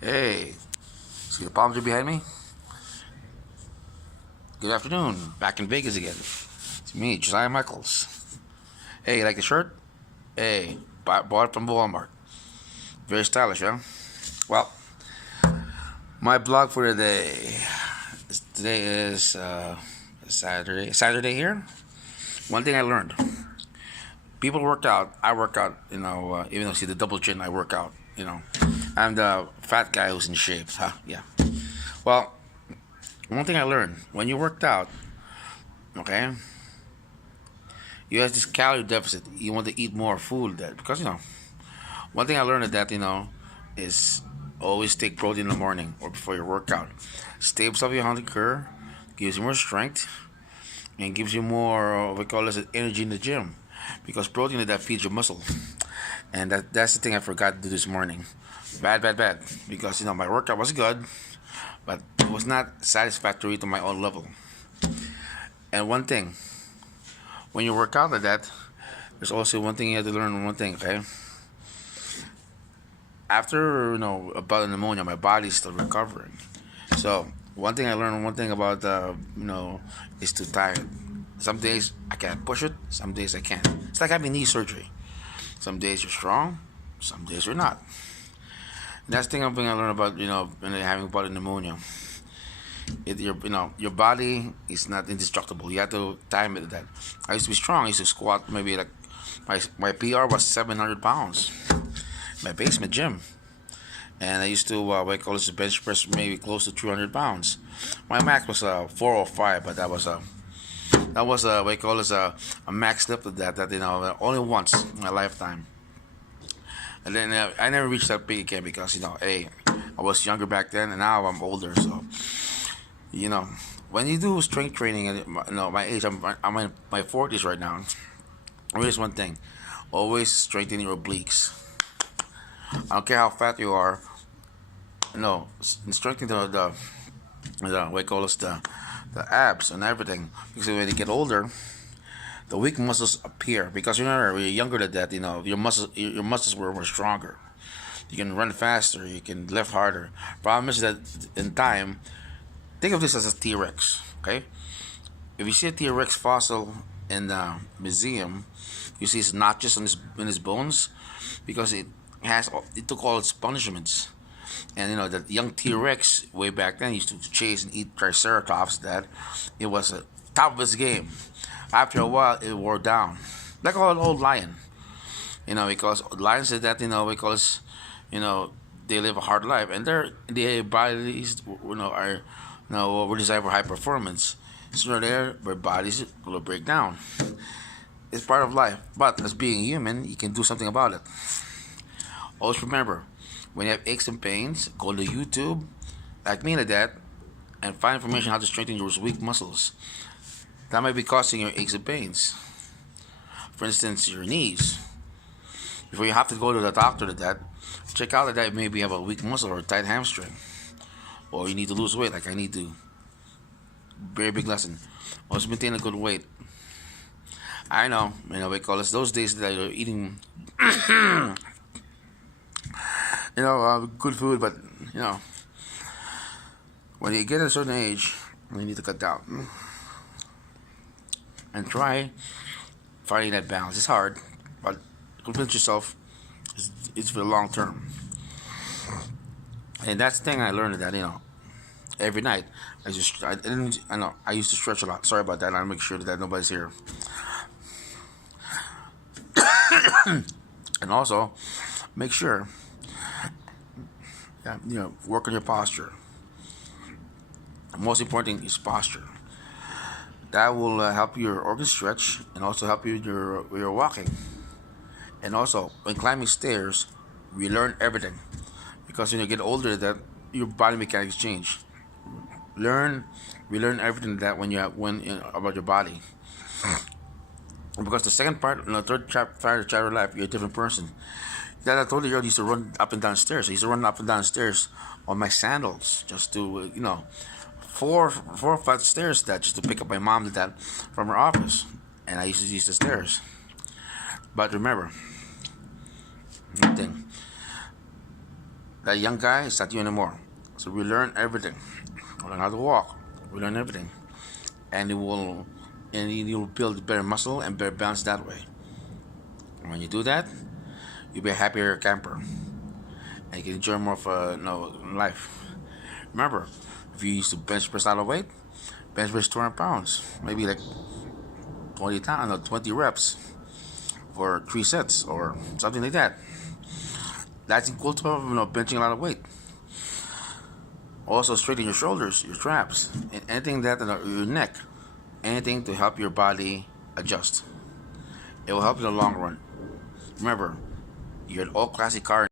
Hey, see the palm tree behind me? Good afternoon. Back in Vegas again. It's me, Josiah Michaels. Hey, you like the shirt? Hey, bought it from Walmart. Very stylish, huh? Well, my blog for the day. Today is Saturday. Saturday here. One thing I learned: people work out. I work out. Even though see the double chin, I work out. I'm the fat guy who's in shape. Huh? Yeah. Well, one thing I learned: when you worked out, okay, you have this calorie deficit. You want to eat more food that because one thing I learned is that is always take protein in the morning or before your workout. Staples up your hunger, gives you more strength, and gives you more we call this energy in the gym because protein is that feeds your muscle. And that's the thing I forgot to do this morning. Bad because my workout was good, but it was not satisfactory to my own level. And one thing, when you work out like that, there's also one thing you have to learn. One thing, okay? After about a pneumonia, my body's still recovering. So one thing I learned, one thing about is too tired. Some days I can't push it. Some days I can't. It's like having knee surgery. Some days you're strong. Some days you're not. And that's the thing I learned about when having body pneumonia. Your body is not indestructible. You have to time it to that. I used to be strong. I used to squat maybe like my PR was 700 pounds. My basement gym, and I used to what I call this bench press maybe close to 300 pounds. My max was 405, but that was what I call this a max lift of that only once in my lifetime. And then I never reached that big again because hey, I was younger back then, and now I'm older, so you know, when you do strength training at my age, I'm in my 40s right now. Here's one thing: always strengthen your obliques. I don't care how fat you are. Strengthen the what we call this the abs and everything. Because when you get older, the weak muscles appear. Because remember, when you're younger than that, your muscles were stronger. You can run faster. You can lift harder. Problem is that in time, think of this as a T-Rex. Okay, if you see a T-Rex fossil in the museum, you see his notches in his bones because it took all its punishments. And the young T-Rex way back then used to chase and eat Triceratops. That it was a top of his game. After a while, it wore down, like an old lion. Because lions said that because they live a hard life and their bodies are were designed for high performance. So their bodies will break down. It's part of life. But as being human, you can do something about it. Always remember, when you have aches and pains, go to YouTube, like me like that, and find information how to strengthen your weak muscles. That might be causing your aches and pains. For instance, your knees. Before you have to go to the doctor to that, check out that maybe you have a weak muscle or a tight hamstring. Or you need to lose weight like I need to. Very big lesson. Also maintain a good weight. I know, we call us those days that you're eating good food, but when you get a certain age, you need to cut down and try finding that balance. It's hard, but convince yourself it's for the long term. And that's the thing I learned that every night I used to stretch a lot. Sorry about that. I'll make sure that nobody's here. And also make sure that work on your posture. The most important thing is posture. That will help your organs stretch and also help you with your walking. And also, when climbing stairs, we learn everything because when you get older, that your body mechanics change. Learn, we learn everything that about your body. Because the second part, third part of chapter life, you're a different person. That I told you, I used to run up and down stairs. I used to run up and down stairs on my sandals just to, four or five stairs that just to pick up my mom to that from her office, and I used to use the stairs. But remember, one thing: that young guy is not you anymore. So we learn everything. We learn how to walk. We learn everything, and you'll build better muscle and better balance that way. And when you do that, you'll be a happier camper, and you can enjoy more of life. Remember, if you used to bench press a lot of weight, bench press 200 pounds, maybe like 20 reps for 3 sets or something like that. That's equal to benching a lot of weight. Also, straighten your shoulders, your traps, and anything that your neck, anything to help your body adjust. It will help you in the long run. Remember, you're an old classic car.